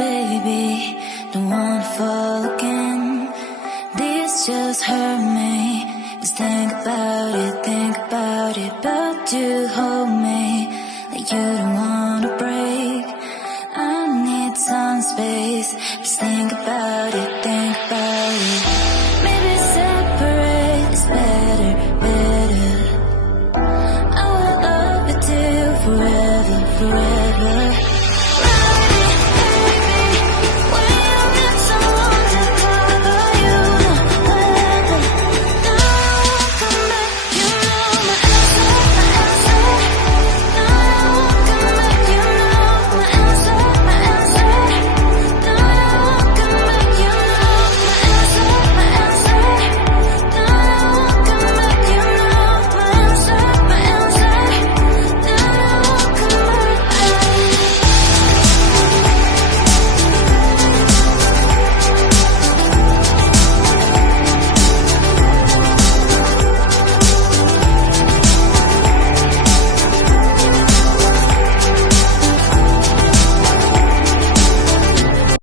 baby, don't wanna fall again. This just hurt me. Just think about it, but you hold me like you don't wanna break. I need some space, just think about it.